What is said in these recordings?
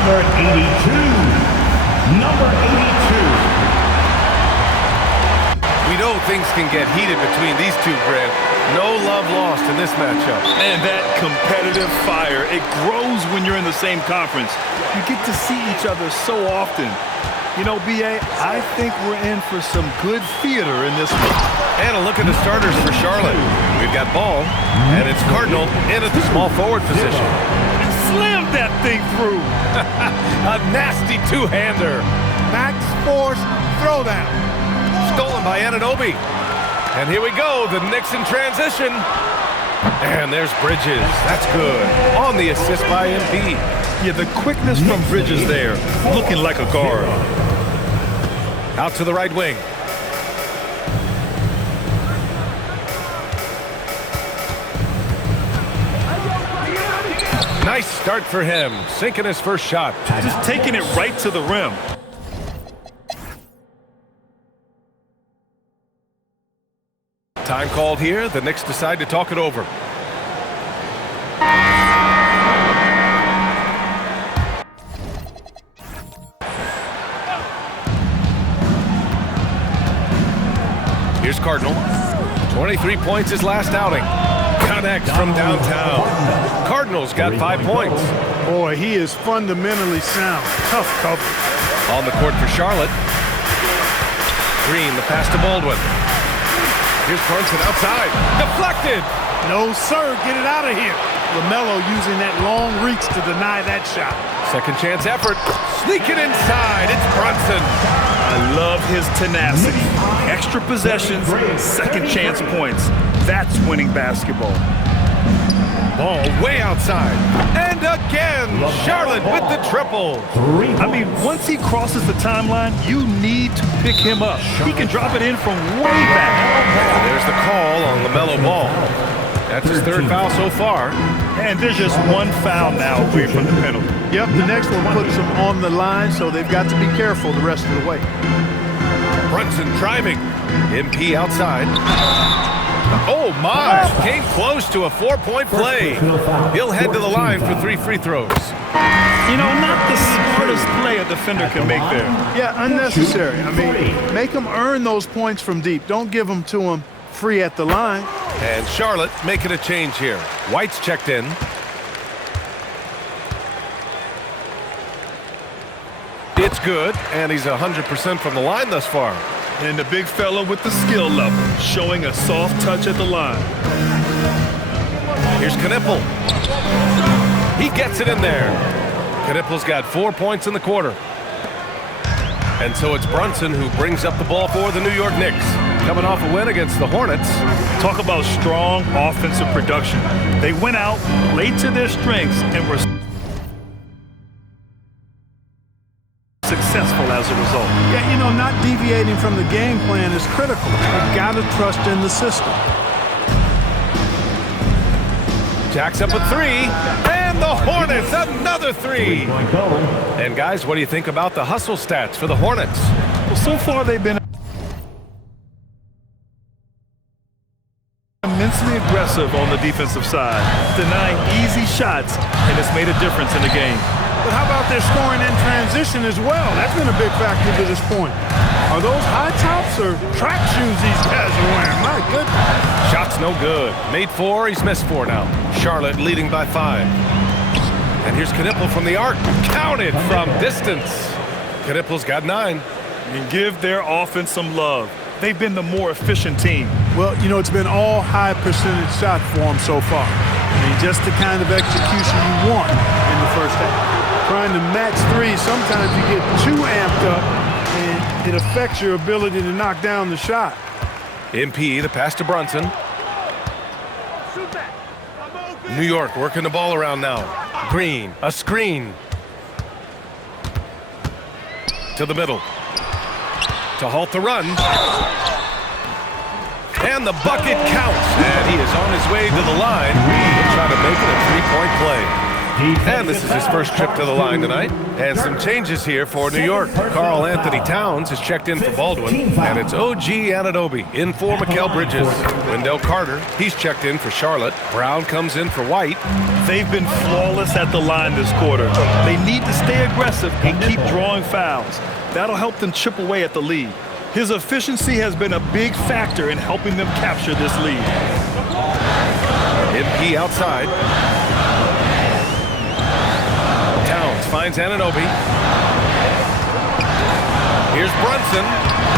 Number 82. Number 82. We know things can get heated between these two, Grant. No love lost in this matchup. And that competitive fire, it grows when you're in the same conference. You get to see each other so often. You know, B.A., I think we're in for some good theater in this one. And a look at the starters for Charlotte. We've got Ball, and it's Cardinal in at the small forward position. Slammed that thing through. A nasty two-hander. Max Force throwdown. Stolen by Anunoby. And here we go, the Knicks in transition. And there's Bridges. That's good. On the assist by MP. Yeah, the quickness from Bridges there, looking like a guard. Out to the right wing. Nice start for him, sinking his first shot. Just taking it right to the rim. Time called here. The Knicks decide to talk it over. Here's Cardinal. 23 points his last outing. Connects from downtown. Cardinals got 5 points. Boy, he is fundamentally sound. Tough cover. On the court for Charlotte. Green, the pass to Baldwin. Here's Brunson outside. Deflected. No, sir. Get it out of here. LaMelo using that long reach to deny that shot. Second chance effort. Sneaking inside. It's Brunson. I love his tenacity. Extra possessions, second chance points. That's winning basketball. Ball way outside. And again, Charlotte with the triple. I mean, once he crosses the timeline, you need to pick him up. He can drop it in from way back. And there's the call on LaMelo Ball. That's his third foul so far. And there's just one foul now away from the penalty. Yep, the next one puts them on the line, so they've got to be careful the rest of the way. Brunson driving. MP outside. Oh, my. Came close to a 4-point play. He'll head to the line for 3 free throws. You know, not the smartest play a defender can make there. Yeah, unnecessary. I mean, make them earn those points from deep. Don't give them to them free at the line. And Charlotte making a change here. White's checked in. It's good, and he's 100% from the line thus far. And the big fella with the skill level, showing a soft touch at the line. Here's Knipple. He gets it in there. Knipple's got 4 points in the quarter. And so it's Brunson who brings up the ball for the New York Knicks. Coming off a win against the Hornets. Talk about strong offensive production. They went out, played to their strengths, and were successful as a result. Yeah, you know, not deviating from the game plan is critical. You've got to trust in the system. Jacks up a 3, and the Hornets another 3. And guys, what do you think about the hustle stats for the Hornets? Well, so far they've been immensely aggressive on the defensive side, denying easy shots, and it's made a difference in the game. But how about their scoring in transition as well? That's been a big factor to this point. Are those high tops or track shoes these guys are wearing? My goodness. Shot's no good. Made 4, he's missed 4 now. Charlotte leading by 5. And here's Knipple from the arc. Counted from distance. Knipple's got 9. And give their offense some love. They've been the more efficient team. Well, you know, it's been all high percentage shot for them so far. I mean, just the kind of execution you want in the first half. Trying to match 3, sometimes you get too amped up and it affects your ability to knock down the shot. MP, the pass to Brunson. New York working the ball around now. Green, a screen. To the middle. To halt the run. And the bucket counts. And he is on his way to the line. He'll try to make it a 3-point play. And this is his first trip to the line tonight. And some changes here for New York. Karl Anthony Towns has checked in for Baldwin. And it's OG Anunoby in for Mikal Bridges. Wendell Carter, he's checked in for Charlotte. Brown comes in for White. They've been flawless at the line this quarter. They need to stay aggressive and keep drawing fouls. That'll help them chip away at the lead. His efficiency has been a big factor in helping them capture this lead. MP outside. Towns finds Anunoby. Here's Brunson,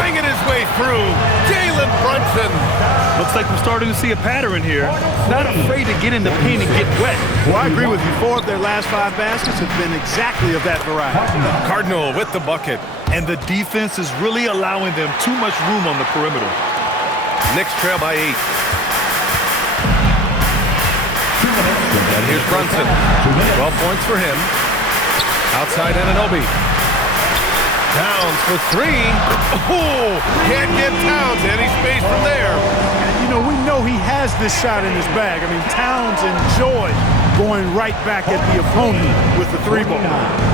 banging his way through. Jalen Brunson. Looks like we're starting to see a pattern here. Not afraid to get in the paint and get wet. Well, I agree with you. 4 of their last 5 baskets have been exactly of that variety. Cardinal with the bucket. And the defense is really allowing them too much room on the perimeter. Knicks trail by 8. And here's Brunson. 12 points for him. Outside Anunoby. Towns for 3. Oh, can't get Towns any space from there. And, you know, we know he has this shot in his bag. I mean, Towns enjoys going right back at the opponent with the 3-ball.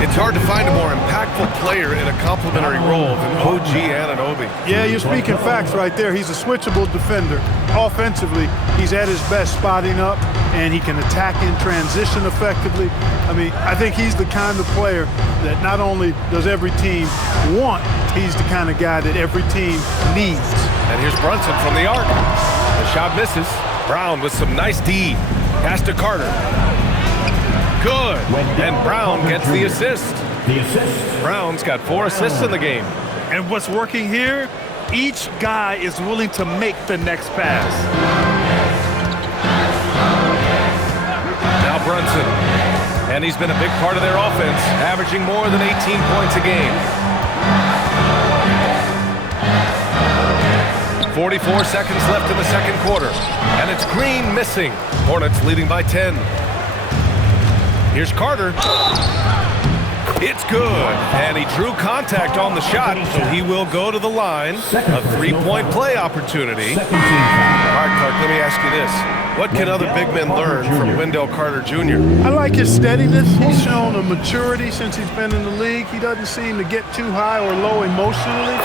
It's hard to find a more impactful player in a complementary role than OG Anunoby. Yeah, you're speaking facts right there. He's a switchable defender. Offensively, he's at his best spotting up, and he can attack in transition effectively. I mean, I think he's the kind of player that not only does every team want, he's the kind of guy that every team needs. And here's Brunson from the arc. The shot misses. Brown with some nice D. Pass to Carter. Good. And Brown gets the assist. Brown's got 4 assists in the game. And what's working here? Each guy is willing to make the next pass. Now Brunson. And he's been a big part of their offense, averaging more than 18 points a game. 44 seconds left in the second quarter. And it's Green missing. Hornets leading by 10. Here's Carter. It's good. And he drew contact on the shot, so he will go to the line. A 3-point play opportunity. All right, Clark, let me ask you this. What can other big men learn from Wendell Carter Jr.? I like his steadiness. He's shown a maturity since he's been in the league. He doesn't seem to get too high or low emotionally.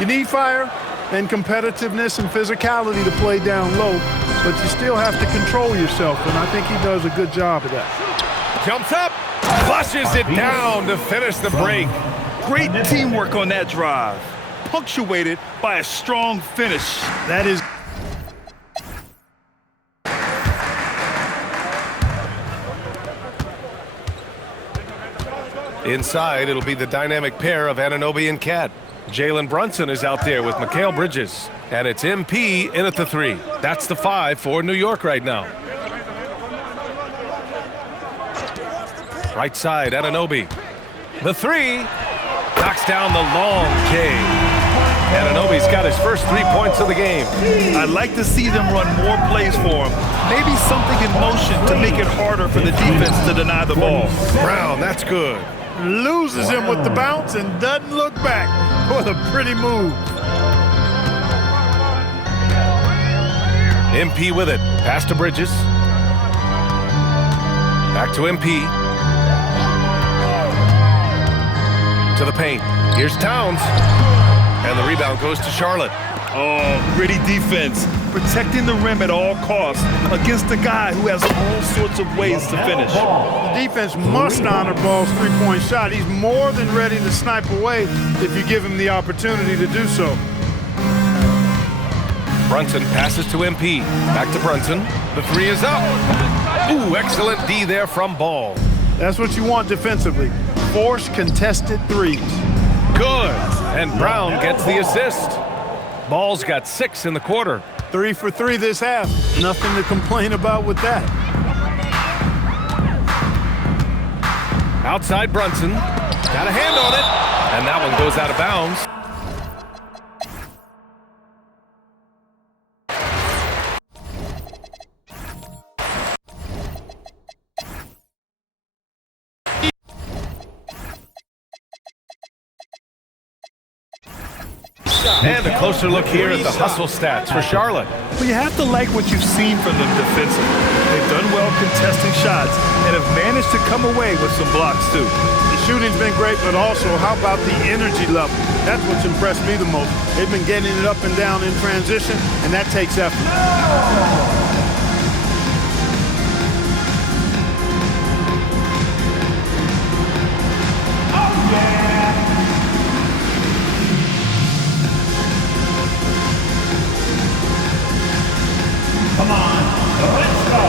You need fire and competitiveness and physicality to play down low, but you still have to control yourself, and I think he does a good job of that. Jumps up, flushes it down to finish the break. Great teamwork on that drive, punctuated by a strong finish. That is. Inside, it'll be the dynamic pair of Anunoby and Cat. Jalen Brunson is out there with Mikal Bridges. And it's MP in at the 3. That's the 5 for New York right now. Right side, Anunoby. The 3. Knocks down the long J. Anunoby's got his first 3 points of the game. I'd like to see them run more plays for him. Maybe something in motion to make it harder for the defense to deny the ball. Brown, that's good. Loses him with the bounce and doesn't look back. What a pretty move. MP with it. Pass to Bridges. Back to MP. To the paint. Here's Towns. And the rebound goes to Charlotte. Oh, gritty defense. Protecting the rim at all costs against a guy who has all sorts of ways to finish. The defense must honor Ball's 3-point shot. He's more than ready to snipe away if you give him the opportunity to do so. Brunson passes to MP. Back to Brunson. The 3 is up. Ooh, excellent D there from Ball. That's what you want defensively. Force contested threes. Good. And Brown gets the assist. Ball's got 6 in the quarter. 3 for 3 this half. Nothing to complain about with that. Outside Brunson. Got a hand on it. And that one goes out of bounds. And a closer look here at the hustle stats for Charlotte. Well, you have to like what you've seen from them defensively. They've done well contesting shots and have managed to come away with some blocks, too. The shooting's been great, but also, how about the energy level? That's what's impressed me the most. They've been getting it up and down in transition, and that takes effort. Come on, let's go.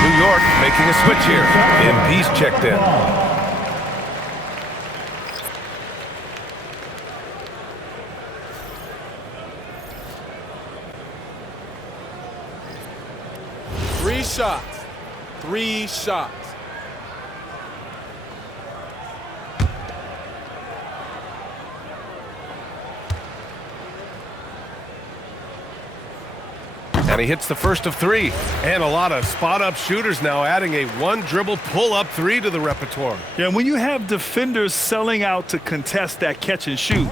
New York making a switch here. MP's checked in. Three shots. 3 shots. And he hits the first of 3. And a lot of spot-up shooters now adding a one-dribble pull-up 3 to the repertoire. Yeah, when you have defenders selling out to contest that catch and shoot,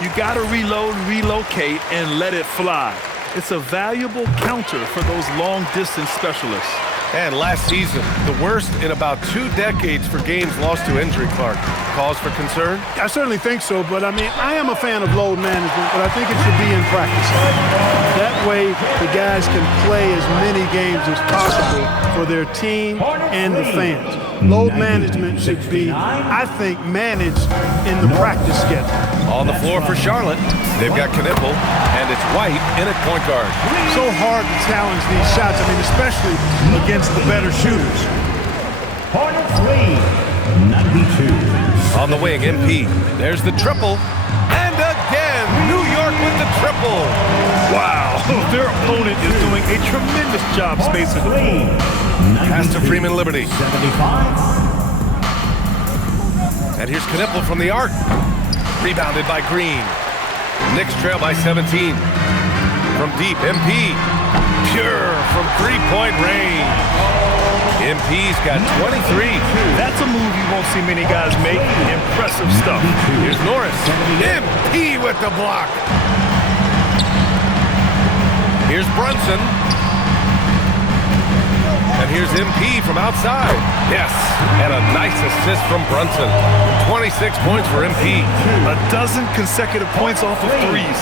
you got to reload, relocate, and let it fly. It's a valuable counter for those long-distance specialists. And last season, the worst in about 2 decades for games lost to injury, Clark. Cause for concern? I certainly think so, but I mean, I am a fan of load management, but I think it should be in practice. That way, the guys can play as many games as possible for their team and the fans. Load management should be, I think, managed in the practice schedule. On the floor for Charlotte, they've got Knipple, and it's White in at point guard. So hard to challenge these shots, I mean, especially against the better shooters. Hornets lead, 92. On the wing, MP. There's the triple. And again, New York with the triple. Wow, their opponent is doing a tremendous job spacing the floor. Pass to Freeman Liberty. 75. And here's Knipple from the arc. Rebounded by Green. Knicks trail by 17. From deep, MP. Pure from three-point range. MP's got 23. That's a move you won't see many guys make. Impressive stuff. Here's Norris. MP with the block. Here's Brunson. And here's MP from outside. Yes, and a nice assist from Brunson. 26 points for MP. A dozen consecutive points off of threes.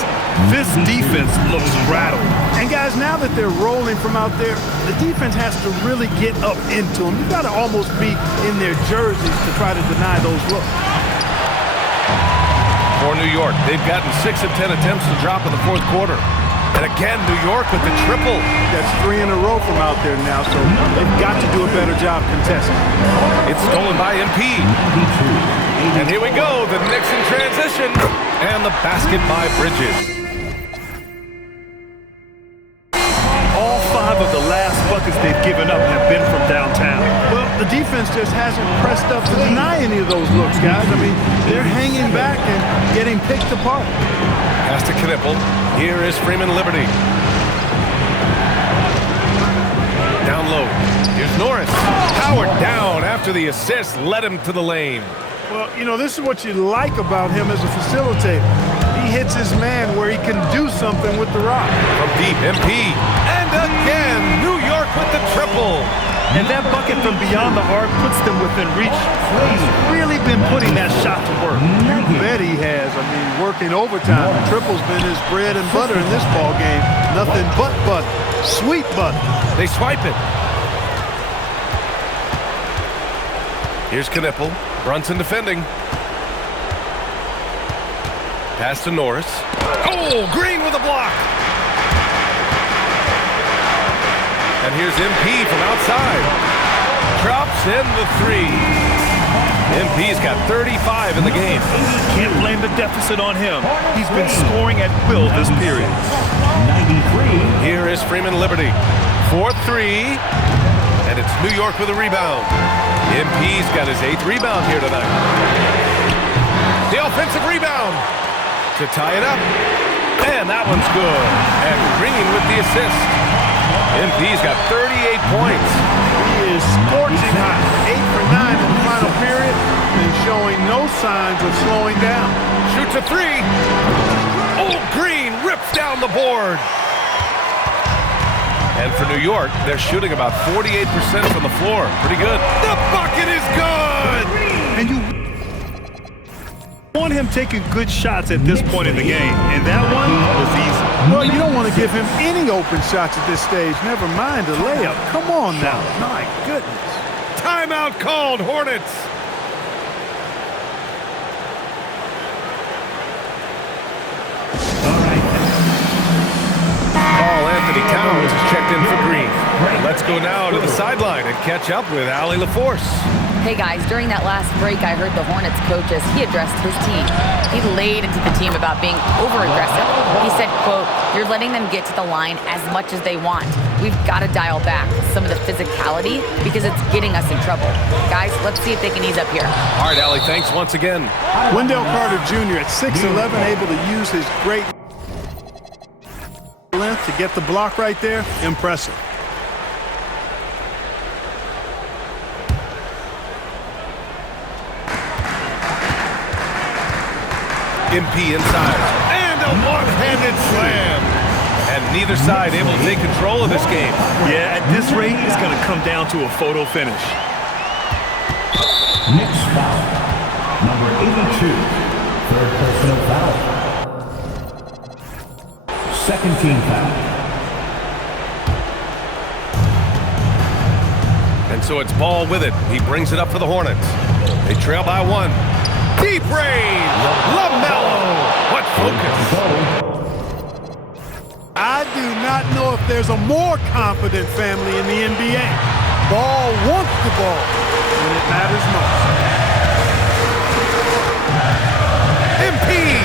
This defense looks rattled. And guys, now that they're rolling from out there, the defense has to really get up into them. You've got to almost be in their jerseys to try to deny those looks. For New York, they've gotten 6 of 10 attempts to drop in the fourth quarter. And again, New York with the triple. That's 3 in a row from out there now, so they've got to do a better job contesting. It's stolen by MP. And here we go, the Knicks in transition. And the basket by Bridges. All 5 of the last buckets they've given up have been from downtown. Well, the defense just hasn't pressed up to deny any of those looks, guys. I mean, they're hanging back and getting picked apart. Pass to Knipple. Here is Freeman Liberty. Down low. Here's Norris. Howard down after the assist led him to the lane. Well, you know, this is what you like about him as a facilitator. He hits his man where he can do something with the rock. From deep, MP. And again, New York with the triple. And that bucket from beyond the arc puts them within reach. He's really been putting that shot to work. You bet he has. I mean, working overtime. The triple's been his bread and butter in this ball game. Nothing but butter. Sweet butter. They swipe it. Here's Knipple. Brunson defending. Pass to Norris. Oh, Green with a block. And here's MP from outside. drops in the three. MP's got 35 in the game. Can't blame the deficit on him. He's been scoring at will this period. 93. Here is Freeman Liberty. 4-3. And it's New York with a rebound. MP's got his 8th rebound here tonight. The offensive rebound to tie it up. And that one's good. And Green with the assist. MP's got 38 points. He is scorching hot. 8 for 9 in the final period and showing no signs of slowing down. Shoots a three. Oh, Green rips down the board. And for New York, they're shooting about 48% from the floor. Pretty good. The bucket is good! And you want him taking good shots at this point in the game. And that one was easy. Well, you don't want to give him any open shots at this stage. Never mind a layup. Come on now. My goodness. Timeout called, Hornets. Carl Anthony Towns is checked in for Green. Let's go now to the sideline and catch up with Allie LaForce. Hey guys, during that last break, I heard the Hornets coach as he addressed his team. He laid into the team about being over-aggressive. He said, quote, "You're letting them get to the line as much as they want. We've got to dial back some of the physicality because it's getting us in trouble. Guys, let's see if they can ease up here." All right, Allie, thanks once again. Wendell Carter Jr. at 6'11", able to use his great length to get the block right there. Impressive. MP inside. And a one-handed slam. And neither side able to take control of this game. Yeah, at this rate, it's going to come down to a photo finish. Knicks foul. Number 82. Third personal foul. Second team foul. And so it's Ball with it. He brings it up for the Hornets. They trail by 1. Deep range. LaMelo. What focus. I do not know if there's a more confident family in the NBA. Ball wants the ball when it matters most. MP.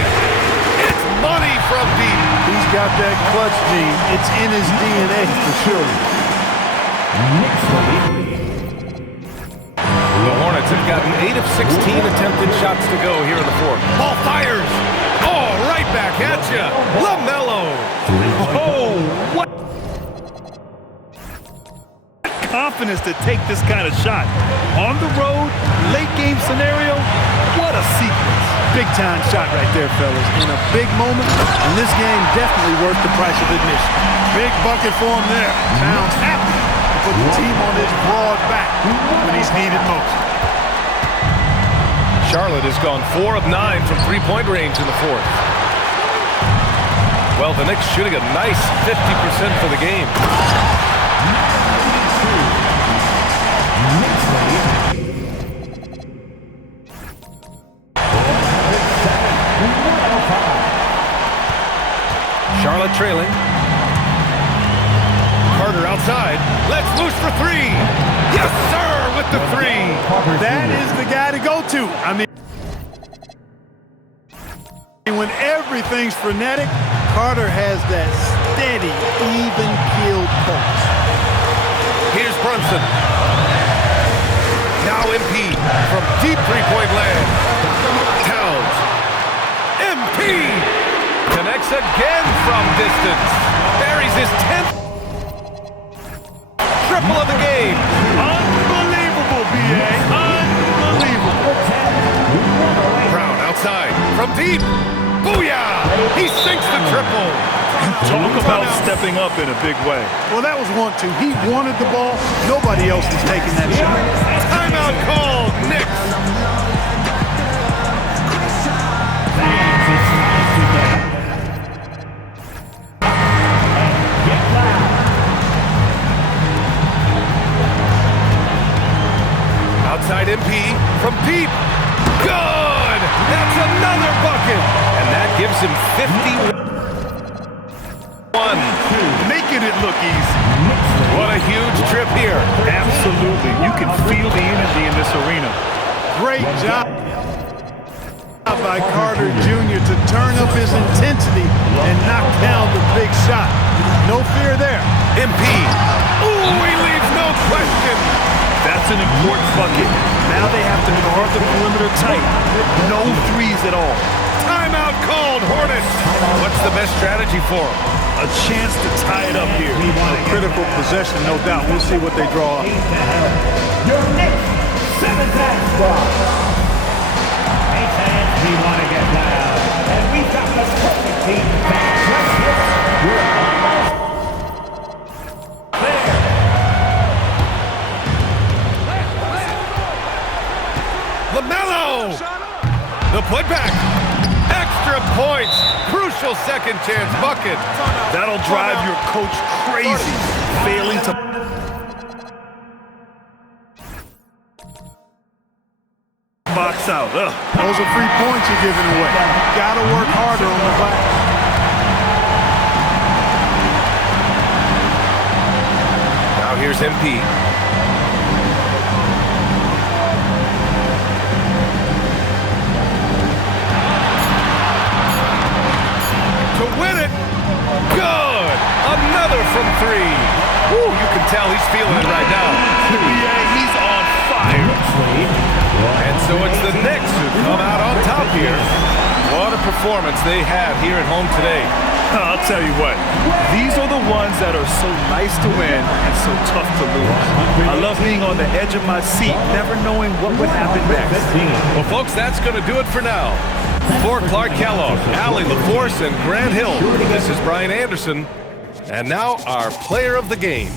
It's money from deep. He's got that clutch gene. It's in his DNA for sure. Knicks lead. The Hornets have gotten 8 of 16 attempted shots to go here in the fourth. Ball fires. Oh, right back at you. LaMelo. Oh, what confidence to take this kind of shot. On the road, late game scenario, what a sequence. Big time shot right there, fellas. In a big moment, and this game definitely worth the price of admission. Big bucket for him there. Towns happy to put the team on his broad back when he's needed most. Charlotte has gone 4 of 9 from three-point range in the fourth. Well, the Knicks shooting a nice 50% for the game. Charlotte trailing. Carter outside. Let's loose for 3. Yes, sir, with the 3. That is the guy to go to. I mean, when everything's frenetic, Carter has that steady, even-keeled pulse. Here's Brunson. Now MP from deep three-point land. Towns. MP connects again from distance. Buries his 10th triple of the game. Unbelievable, B.A. Unbelievable. Brown outside from deep. Booyah! He sinks the triple. Talk about stepping up in a big way. Well, that was 1-2. He wanted the ball. Nobody else is taking that shot. Timeout called. Knicks. Outside MP from deep. Good! That's another bucket. And that gives him 51. Making it look easy. What a huge trip here. Absolutely. You can feel the energy in this arena. Great job by Carter Jr. to turn up his intensity and knock down the big shot. No fear there. MP. Ooh, he leaves no question. That's an important bucket. Now they have to guard the perimeter tight. No threes at all. Timeout called, Hornets. What's the best strategy for them? A chance to tie it up here. A critical possession, no doubt. We'll see what they draw up. Your Knicks 7-man squad. Hey fans, we want to get loud, and we've got the perfect team back. Let's hit. We're almost there. LaMelo. The putback. Extra points. Crucial second chance bucket. That'll drive your coach crazy. Failing to... box out. Ugh. Those are free points you're giving away. Got to work harder on the glass. Now here's MP. To win it. Good. Another from three. Woo, you can tell he's feeling it right now. Yeah, he's on fire. And so it's the Knicks who come out on top here. What a performance they had here at home today. I'll tell you what, these are the ones that are so nice to win and so tough to lose. I love being on the edge of my seat, never knowing what would happen next. Well, folks, that's going to do it for now. For Clark Kellogg, Allie LaForce, and Grant Hill, this is Brian Anderson. And now our player of the game.